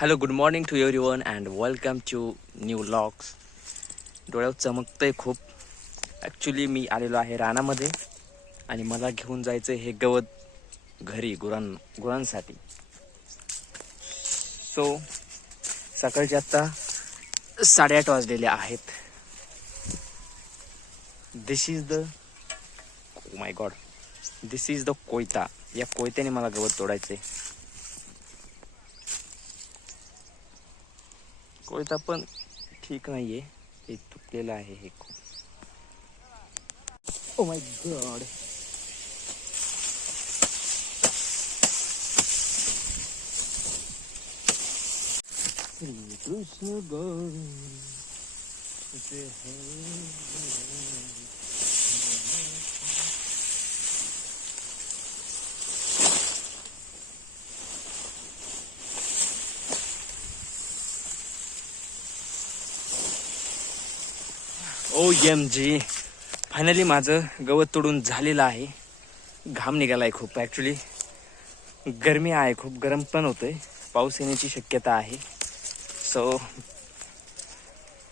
Hello good morning to everyone and welcome to new vlogs. डोळ्यावर चमकतंय खूप. Actually मी आलेलो आहे रानामध्ये आणि मला घेऊन जायचं हे गवत घरी गुरांसाठी. सो सकाळचे आत्ता 8:30 वाजलेले आहेत. This is the my god, this is the कोयता. या कोयत्याने मला गवत तोडायचं आहे. कोयता पण ठीक नाहीये, हे तुटलेलं आहे हे खूप. Oh my God. Shri Krishna Govind. OMG, finally माझं गवत तोडून झालेलं आहे. घाम निघाला आहे खूप. ॲक्च्युली गरमी आहे, खूप गरम पण होतंय. पाऊस येण्याची शक्यता आहे. सो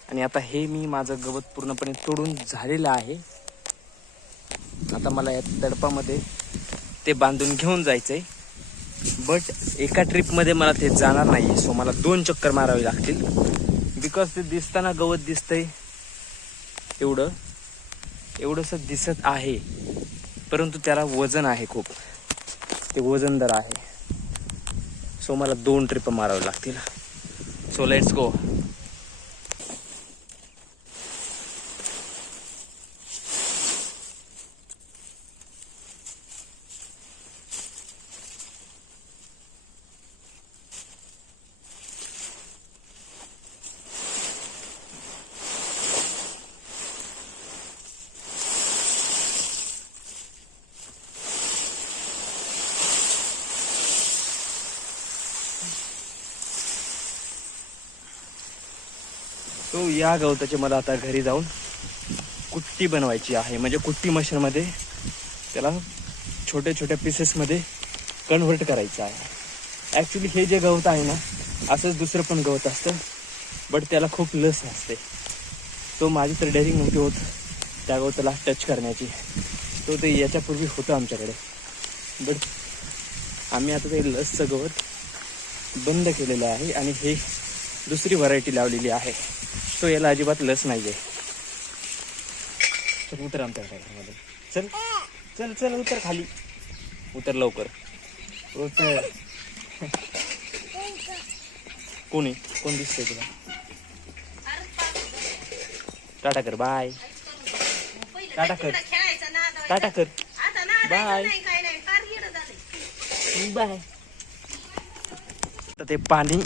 आणि आता हे मी माझं गवत पूर्णपणे तोडून झालेलं आहे. आता मला या तडपामध्ये ते बांधून घेऊन जायचं आहे. बट एका ट्रिपमध्ये मला ते जाणार नाही आहे. सो मला 2 चक्कर मारावे लागतील. बिकॉज ते दिसताना गवत दिसतंय एवढंसं दिसत आहे, परंतु त्याला वजन आहे खूप. ते वजनदार आहे. सो मला 2 ट्रिप मारावे लागतील. So let's go. तो या गवताचे मला आता घरी जाऊन कुट्टी बनवायची आहे. म्हणजे कुट्टी मशीनमध्ये त्याला छोट्या छोट्या पीसेसमध्ये कन्व्हर्ट करायचं आहे. ॲक्च्युली हे जे गवत आहे ना, असंच दुसरं पण गवत असतं, बट त्याला खूप लस असते. तो माझी तर डेअरिंग नव्हती होत त्या गवताला टच करण्याची. तो ते याच्यापूर्वी होतं आमच्याकडे, बट आम्ही आता ते लसचं गवत बंद केलेलं आहे आणि हे दुसरी व्हरायटी लावलेली आहे. तो याला अजिबात लस नाही आहे. चल उतर आमच्या घरामध्ये. चल चल चल उतर खाली. उतर लवकर उतर. कोण दिसतंय तुला? टाटा कर. बाय. टाटा कर. टाटा कर. Bye bye. तर ते पाणी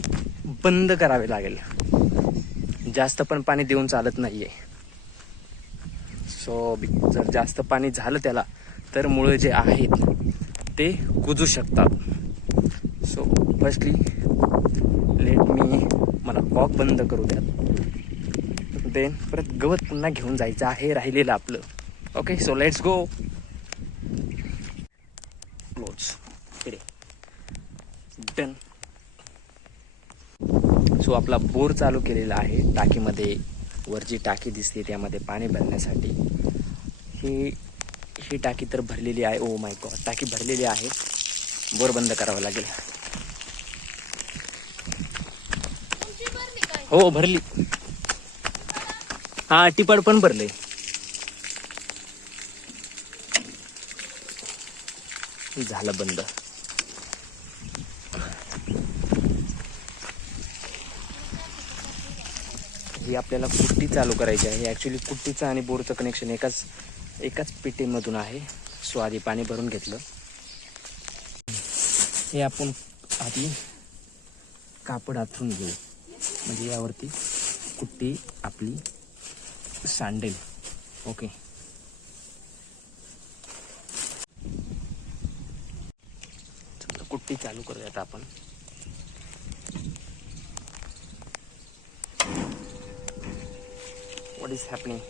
बंद करावे लागेल. जास्त पण पाणी देऊन चालत नाहीये. सो जर जास्त पाणी झालं त्याला, तर मुळे जे आहेत ते कुजू शकतात. सो फर्स्टली मला कॉक बंद करू द्यात. देन परत गवत पुन्हा घेऊन जायचं आहे राहिलेलं आपलं. Okay, so let's go. Close. Done. So आपला बोर चालू केलेला आहे. टाकीमध्ये वरची टाकी दिसते त्यामध्ये पाणी भरण्यासाठी. ही टाकी तर भरलेली आहे. ओ माय गॉड, टाकी भरलेली आहे. बोर बंद करावं लागेल. हो भरली. हा टिपड पण भरले. झालं बंद. ही आपल्याला कुट्टी चालू करायची आहे. ॲक्च्युली कुट्टीचं आणि बोरचं कनेक्शन एकाच पेटीमधून आहे. सो आधी पाणी भरून घेतलं. हे आपण आधी कापड आथरून घेऊ, म्हणजे यावरती कुट्टी आपली सांडेल. ओके, कुट्टी चालू करूयात आपण. What is happening?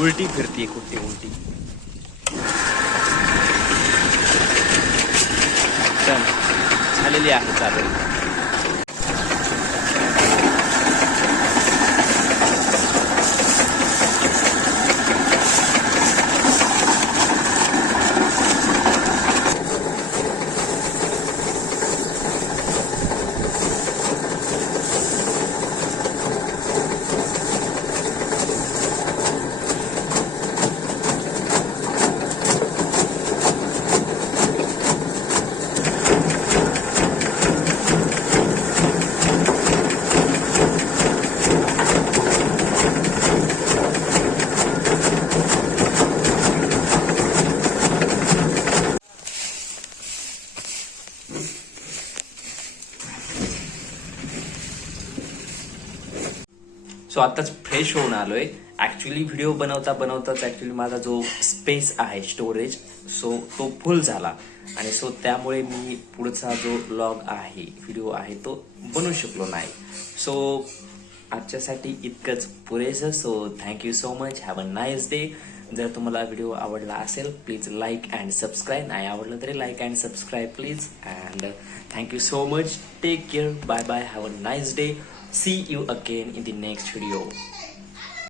उलटी फिरती कुट्टी उलटी. चल झालेली आहे चालू. सो आताच फ्रेश होऊन आलोय. ऍक्च्युली व्हिडिओ बनवताच ऍक्च्युली माझा जो स्पेस आहे स्टोरेज सो तो फुल झाला आणि सो त्यामुळे मी पुढचा जो व्लॉग आहे व्हिडिओ आहे तो बनवू शकलो नाही. सो आजच्यासाठी इतकंच पुरेसं. So thank you so much. Have a nice day. जर तुम्हाला व्हिडिओ आवडला असेल प्लीज लाईक अँड सबस्क्राईब. नाही आवडलं तरी like and subscribe please. And thank you so much. Take care. Bye bye. Have a nice day. See you again in the next video.